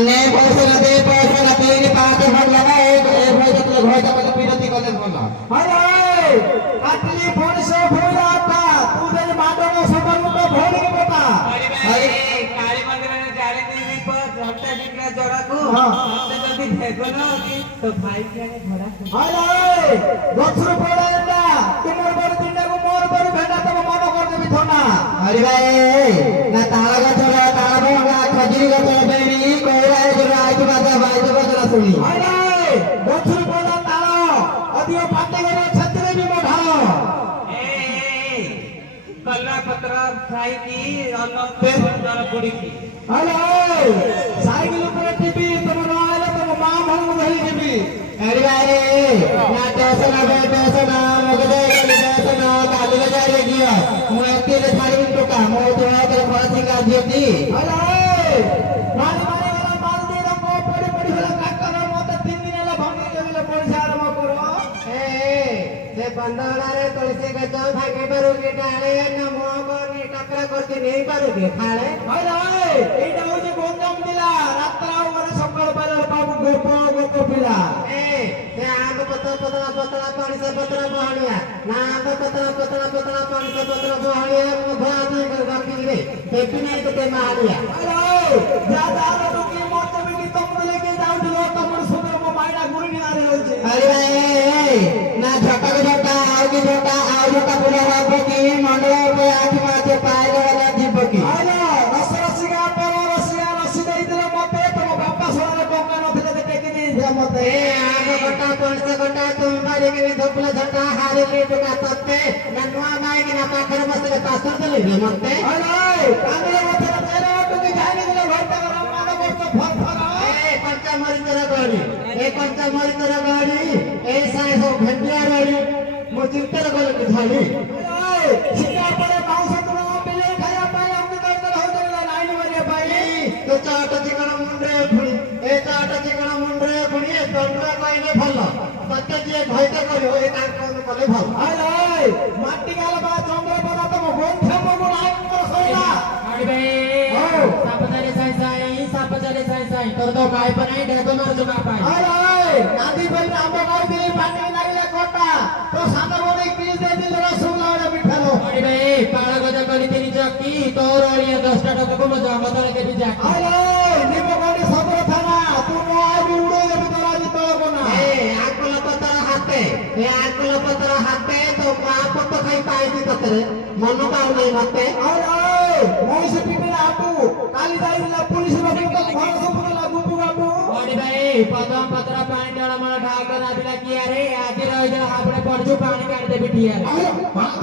माने पैसा न दे पैसा न दे पाते भर लगा एक भाई तो घर का तो पीरती कले बोला अरे काटली फोन से भोला आता तू जब माडो को सबर को भोल के बता अरे काली मंदिर में जाने दी पर झंडा निकला जोड़ा को हमने जल्दी भेजो ना तो भाई के घोड़ा अरे गछर पड़ेला तुमर बर तिंडा को मोर बर भेटा तब मन कर देबी थोना अरे भाई ना ताला का छोरा ताला भंगा खजरी का छोरा बेनी कोइरा जो आई तो बात भाई तो बात सुनी अरे गछर पड़ा ताला अदियो पाटे करे छतरे भी बढ़ाओ ए कल्ला पत्रा खाई की अन्न पे जरा बुड़ी की अरे साइकिल ऊपर टीवी तुम न आले तुम मां भंग धरी टीवी अरे भाई ना टेंशन मगदे टेंशन काली बजा रे किया मैं तेरे थाली में टोका मैं तो तेरे फांसी का दियती अरे मारी मारी वाला माल दे रखो पड़ी पड़ी वाला काकर मत 3 दिन वाला भंगे देले पैसा आराम करो से बंदोला रे तुलसी का चौ भागे बरुगे डाले न मोह ने टकरा करके नहीं बरुगे खाले अरे एटा होजे गोंजाम दिला रात्रा ओरे सकाळ बाजार बाबू गोप पिला से आम पतला पानी से पतला बहलिया ना आम पतला पानी से पतला बहलिया भात नहीं कर बाकी रे बेटी नहीं तो के मारिया अरे ज्यादा रो की मौत में की तुम लेके जाओ दिलो तुम सुंदर को मायना गुरु निनारे होजे अरे भाई ना झटका आओ पूरा बाबू की मंडल पे आंख माथे पाए वाला जीव की अरे रसिया पर रसी दे दिलो मते तुम बापा सोना टोका नथिले ते टेकी दे दिया मते आम गोटा पंच गोटा तुम बारी के धोपला झटा हारे ले टका तत्ते ननुआ माई के ना पाखर बसले पासर चले गे मते अरे कांगले मते तेरा टुकी जाने दिलो घर तक मानो बस फर पंचमरी तेरा गाड़ी ऐसा हो घंटिया गाड़ी मुझे गल धाड़ी सीधा पड़े बाउस तो मिले खाया पाए हमने कर हो जला लाइन मारिया पाई तो चाट चिकन मुंडे फुणी ए चाट चिकन मुंडे फुणी दंडा कइले भलो सत्य जे भयते करियो ए काम कोन कले भल अरे माटी गाल बा चंद्र पदा तो गोंठे मगो लाइन कर सोला अरे भाई सापचारे साई कर दो काय पण नाही ढेको मार जो का पाई अरे नादी बल आंब गाव दिली पाणी लागले कोटा तो सात बोली पीस दे दिल रसगुल्ला और मिठालो अरे भाई काळा गजा करी तेरी जक्की तोर आणि 10 टका को मजा बदल के भी जाकी अरे निमगोडी सदर थाना तू नो आबी उडो दे तोरा जी तो कोना आकल पत्र हाते तो आप तो खाई पाए ततरे मन पाऊ नहीं मते अरे मोइस पीपे आटू काली दाईला पुलिस बाबू को घर सब लागू बाबू अरे भाई पदम पत्र पानी डाला मला ढाकर आदिला किया रे आगे रह जा आपने पड़जू पानी काट दे बिटिया अरे बात